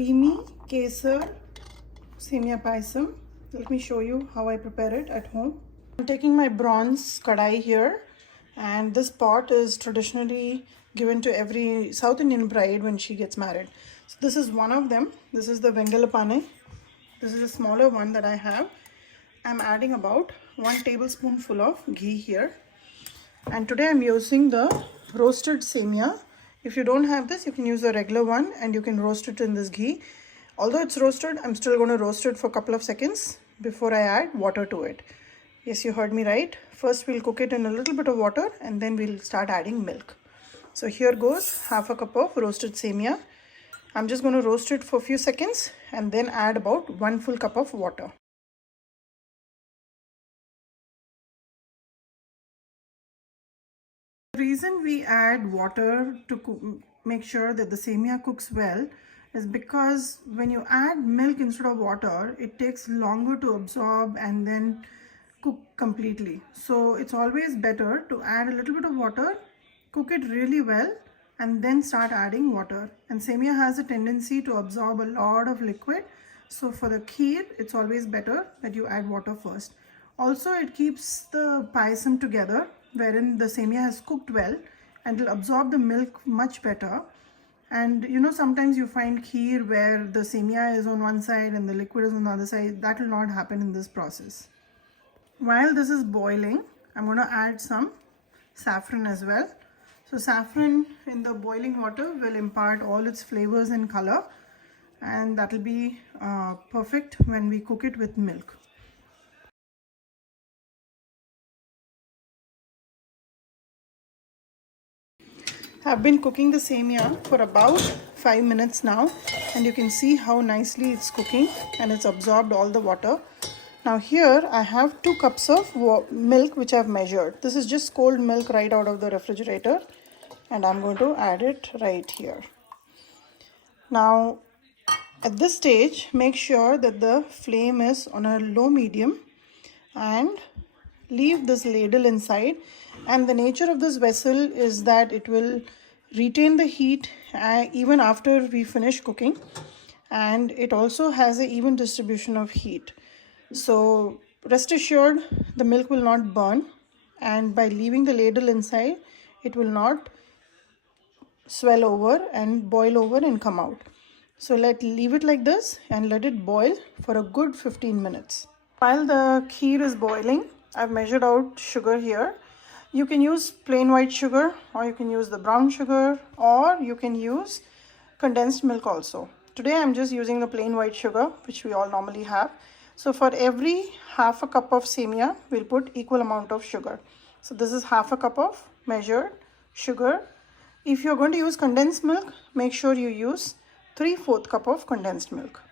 creamy Kesar Semiya Payasam. Let me show you how I prepare it at home. I'm taking my bronze kadai here, and this pot is traditionally given to every South Indian bride when she gets married. So this is one of them. This is the Vengalapane. This is a smaller one that I have. I'm adding about 1 tablespoonful of ghee here. And today I'm using the roasted Semiya. If you don't have this, you can use the regular one and you can roast it in this ghee. Although it's roasted, I'm still going to roast it for a couple of seconds before I add water to it. Yes, you heard me right. First we'll cook it in a little bit of water and then we'll start adding milk. So here goes half a cup of roasted Semiya. I'm just going to roast it for a few seconds and then add about 1 full cup of water. The reason we add water to make sure that the Semiya cooks well is because when you add milk instead of water, it takes longer to absorb and then cook completely. So it's always better to add a little bit of water, cook it really well, and then start adding water. And Semiya has a tendency to absorb a lot of liquid. So for the kheer, it's always better that you add water first. Also, it keeps the payasam together, wherein the Semiya has cooked well and will absorb the milk much better. And you know, sometimes you find kheer where the Semiya is on one side and the liquid is on the other side. That will not happen in this process. While this is boiling, I'm going to add some saffron as well. So saffron in the boiling water will impart all its flavors and color, and that will be perfect when we cook it with milk. I've been cooking the Semiya for about 5 minutes now, and you can see how nicely it's cooking and it's absorbed all the water. Now here I have 2 cups of milk which I've measured. This is just cold milk right out of the refrigerator, and I'm going to add it right here. Now at this stage, make sure that the flame is on a low medium and leave this ladle inside. And the nature of this vessel is that it will retain the heat even after we finish cooking, and it also has an even distribution of heat. So rest assured the milk will not burn, and by leaving the ladle inside it will not swell over and boil over and come out. So leave it like this and let it boil for a good 15 minutes. While the kheer is boiling, I've measured out sugar here. You can use plain white sugar, or you can use the brown sugar, or you can use condensed milk also. Today I'm just using the plain white sugar, which we all normally have. So for every half a cup of Semiya, we'll put equal amount of sugar. So this is half a cup of measured sugar. If you're going to use condensed milk, make sure you use 3/4 cup of condensed milk.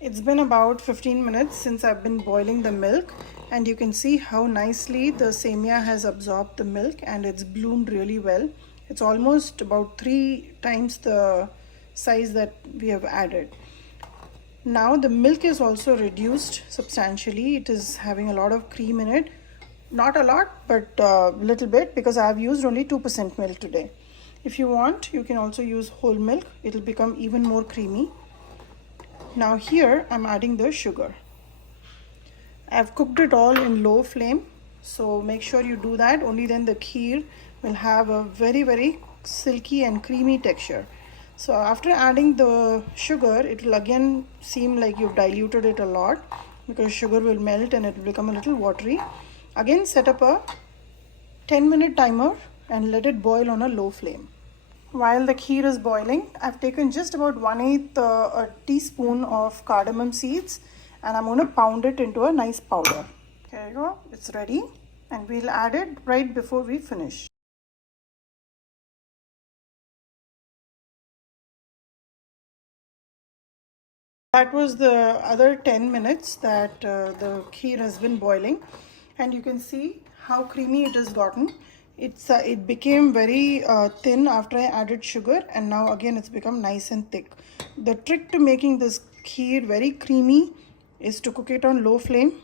It's been about 15 minutes since I've been boiling the milk, and you can see how nicely the Semiya has absorbed the milk and it's bloomed really well. It's almost about 3 times the size that we have added. Now the milk is also reduced substantially. It is having a lot of cream in it. Not a lot, but a little bit, because I have used only 2% milk today. If you want, you can also use whole milk. It'll become even more creamy. Now here I'm adding the sugar. I've cooked it all in low flame, so make sure you do that. Only then the kheer will have a very silky and creamy texture. So after adding the sugar, it will again seem like you've diluted it a lot, because sugar will melt and it will become a little watery. Again, set up a 10-minute timer and let it boil on a low flame. While the kheer is boiling, I've taken just about 1/8 a teaspoon of cardamom seeds, and I'm going to pound it into a nice powder. There you go, it's ready, and we'll add it right before we finish. That was the other 10 minutes that the kheer has been boiling, and you can see how creamy it has gotten. It became very thin after I added sugar, and now again it's become nice and thick. The trick to making this kheer very creamy is to cook it on low flame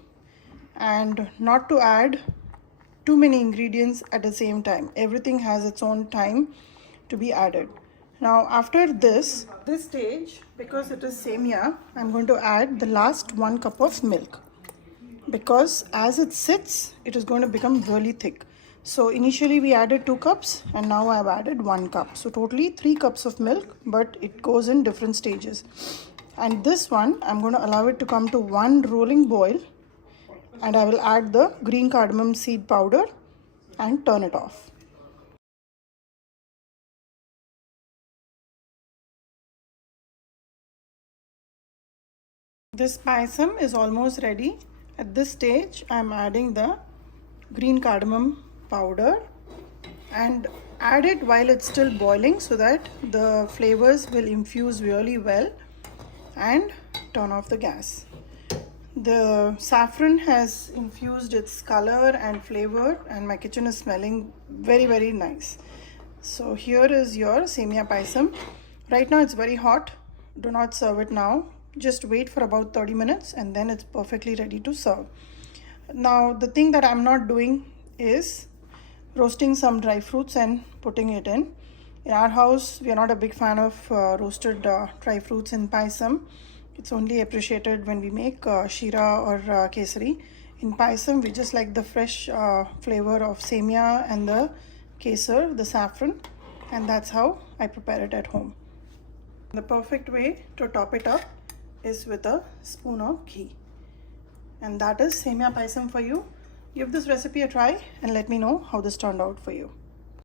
and not to add too many ingredients at the same time. Everything has its own time to be added. Now after this stage, because it is Semiya, I'm going to add the last 1 cup of milk, because as it sits, it is going to become really thick. So initially we added 2 cups and now I've added 1 cup. So totally 3 cups of milk, but it goes in different stages. And this one, I'm going to allow it to come to 1 rolling boil, and I will add the green cardamom seed powder and turn it off. This payasam is almost ready. At this stage, I am adding the green cardamom powder and add it while it's still boiling so that the flavors will infuse really well, and turn off the gas. The saffron has infused its color and flavor, and my kitchen is smelling very nice. So here is your Semiya Payasam. Right now it's very hot. Do not serve it now. Just wait for about 30 minutes and then it's perfectly ready to serve. Now the thing that I'm not doing is roasting some dry fruits and putting it in. In our house, we are not a big fan of roasted dry fruits in Payasam. It's only appreciated when we make shira or kesari. In Payasam, we just like the fresh flavor of Semiya and the kesar, the saffron, and that's how I prepare it at home. The perfect way to top it up is with a spoon of ghee. And that is Semiya Payasam for you. Give this recipe a try and let me know how this turned out for you.